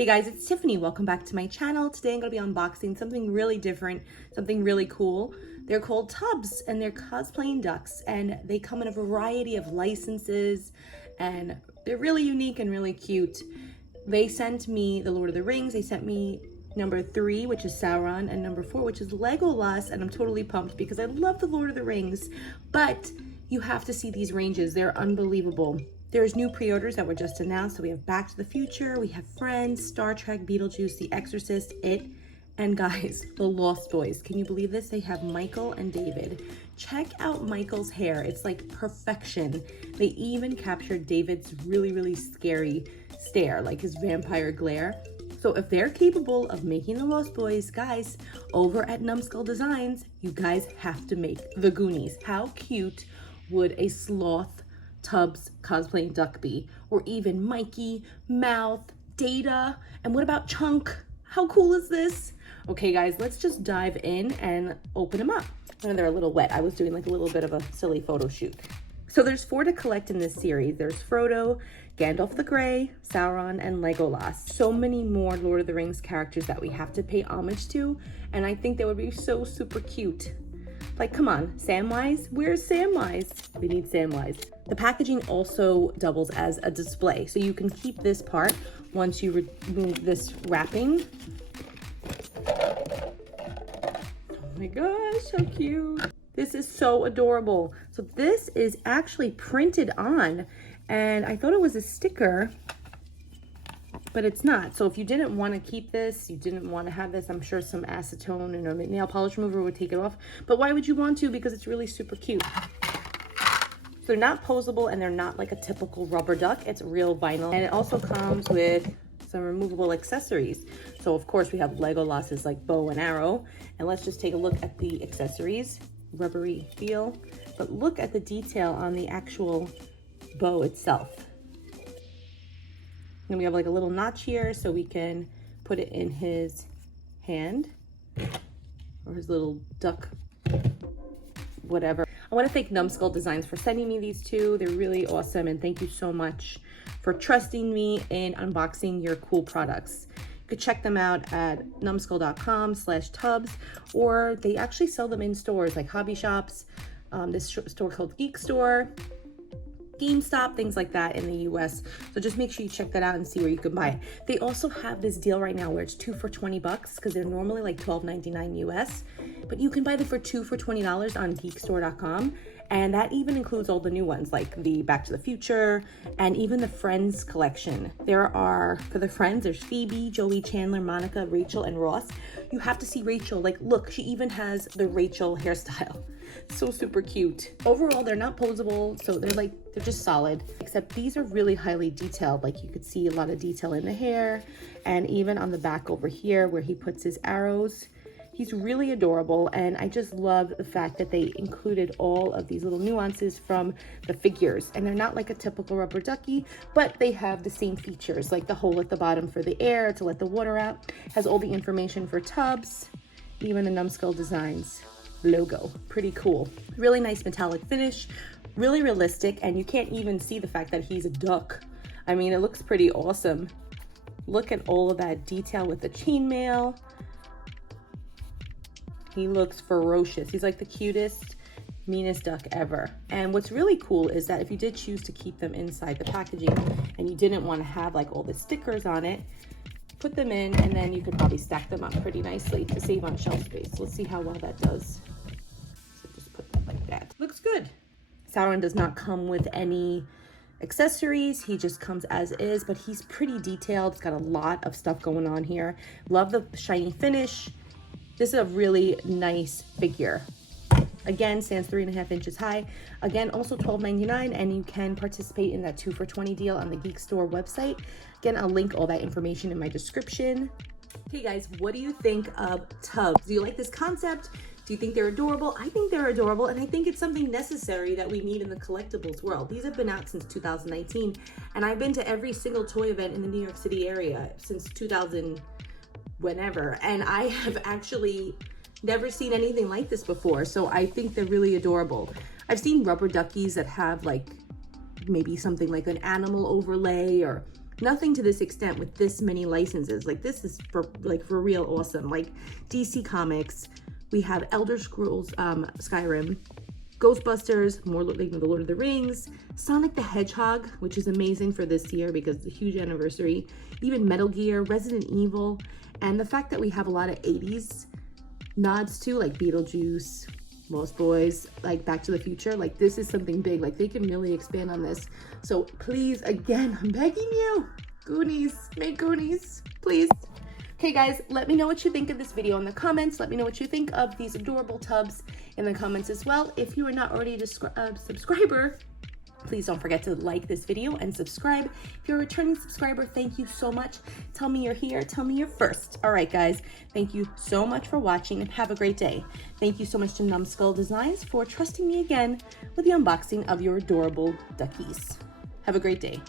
Hey guys, it's Tiffany. Welcome back to my channel. Today I'm going to be unboxing something really different, something really cool. They're called TUBBZ and they're cosplaying ducks, and they come in a variety of licenses and they're really unique and really cute. They sent me the Lord of the Rings. They sent me number 3, which is Sauron, and number 4, which is Legolas, and I'm totally pumped because I love the Lord of the Rings, but you have to see these ranges. They're unbelievable. There's new pre-orders that were just announced. So we have Back to the Future, we have Friends, Star Trek, Beetlejuice, The Exorcist, It, and guys, The Lost Boys. Can you believe this? They have Michael and David. Check out Michael's hair. It's like perfection. They even captured David's really, really scary stare, like his vampire glare. So if they're capable of making The Lost Boys, guys, over at Numskull Designs, you guys have to make the Goonies. How cute would a sloth TUBBZ cosplaying duck be? Or even Mikey, Mouth, Data, and what about Chunk? How cool is this? Okay guys, let's just dive in and open them up. I know they're a little wet. I was doing like a little bit of a silly photo shoot. So there's 4 to collect in this series. There's Frodo, Gandalf the Grey, Sauron, and Legolas. So many more Lord of the Rings characters that we have to pay homage to, and I think they would be so super cute. Like, come on, Samwise? Where's Samwise? We need Samwise. The packaging also doubles as a display, so you can keep this part once you remove this wrapping. Oh my gosh, so cute. This is so adorable. So this is actually printed on, and I thought it was a sticker, but it's not. So if you didn't want to keep this, you didn't want to have this, I'm sure some acetone and a nail polish remover would take it off. But why would you want to? Because it's really super cute. So they're not posable and they're not like a typical rubber duck. It's real vinyl. And it also comes with some removable accessories. So of course we have Legolas's like bow and arrow. And let's just take a look at the accessories. Rubbery feel. But look at the detail on the actual bow itself. And we have like a little notch here so we can put it in his hand or his little duck, whatever. I want to thank Numskull Designs for sending me these 2. They're really awesome, and thank you so much for trusting me in unboxing your cool products. You could check them out at numskull.com/TUBBZ, or they actually sell them in stores like hobby shops, this store called Geek Store, GameStop, things like that in the US. So just make sure you check that out and see where you can buy it. They also have this deal right now where it's 2 for $20 because they're normally like $12.99 US, but you can buy them for 2 for $20 on geekstore.com. And that even includes all the new ones like the Back to the Future and even the Friends collection. There are, for the Friends, there's Phoebe, Joey, Chandler, Monica, Rachel, and Ross. You have to see Rachel. Like, look, she even has the Rachel hairstyle. So super cute. Overall, they're not posable, so they're just solid. Except these are really highly detailed. Like, you could see a lot of detail in the hair and even on the back over here where he puts his arrows. He's really adorable, and I just love the fact that they included all of these little nuances from the figures. And they're not like a typical rubber ducky, but they have the same features, like the hole at the bottom for the air to let the water out. Has all the information for TUBBZ, even the Numskull Designs logo. Pretty cool. Really nice metallic finish, really realistic, and you can't even see the fact that he's a duck. I mean, it looks pretty awesome. Look at all of that detail with the chainmail. He looks ferocious. He's like the cutest, meanest duck ever. And what's really cool is that if you did choose to keep them inside the packaging and you didn't want to have like all the stickers on it, put them in and then you could probably stack them up pretty nicely to save on shelf space. Let's see how well that does. So just put that like that. Looks good. Sauron does not come with any accessories. He just comes as is, but he's pretty detailed. It's got a lot of stuff going on here. Love the shiny finish. This is a really nice figure. Again, stands 3.5 inches high. Again, also $12.99, and you can participate in that 2 for $20 deal on the Geek Store website. Again, I'll link all that information in my description. Hey guys, what do you think of TUBBZ? Do you like this concept? Do you think they're adorable? I think they're adorable, and I think it's something necessary that we need in the collectibles world. These have been out since 2019, and I've been to every single toy event in the New York City area since 2000 whenever, and I have actually never seen anything like this before, so I think they're really adorable. I've seen rubber duckies that have like maybe something like an animal overlay or Nothing to this extent with this many licenses. Like, this is for real awesome. Like DC Comics, we have Elder Scrolls, Skyrim, Ghostbusters, more like the Lord of the Rings, Sonic the Hedgehog, which is amazing for this year because it's a huge anniversary, even Metal Gear, Resident Evil, and the fact that we have a lot of 80s nods too, like Beetlejuice, Lost Boys, like Back to the Future. Like, this is something big. Like, they can really expand on this. So please, again, I'm begging you, Goonies, make Goonies, please. Okay guys, let me know what you think of this video in the comments. Let me know what you think of these adorable tubs in the comments as well. If you are not already a subscriber, please don't forget to like this video and subscribe. If you're a returning subscriber, thank you so much. Tell me you're here, tell me you're first. All right guys, thank you so much for watching and have a great day. Thank you so much to Numskull Designs for trusting me again with the unboxing of your adorable duckies. Have a great day.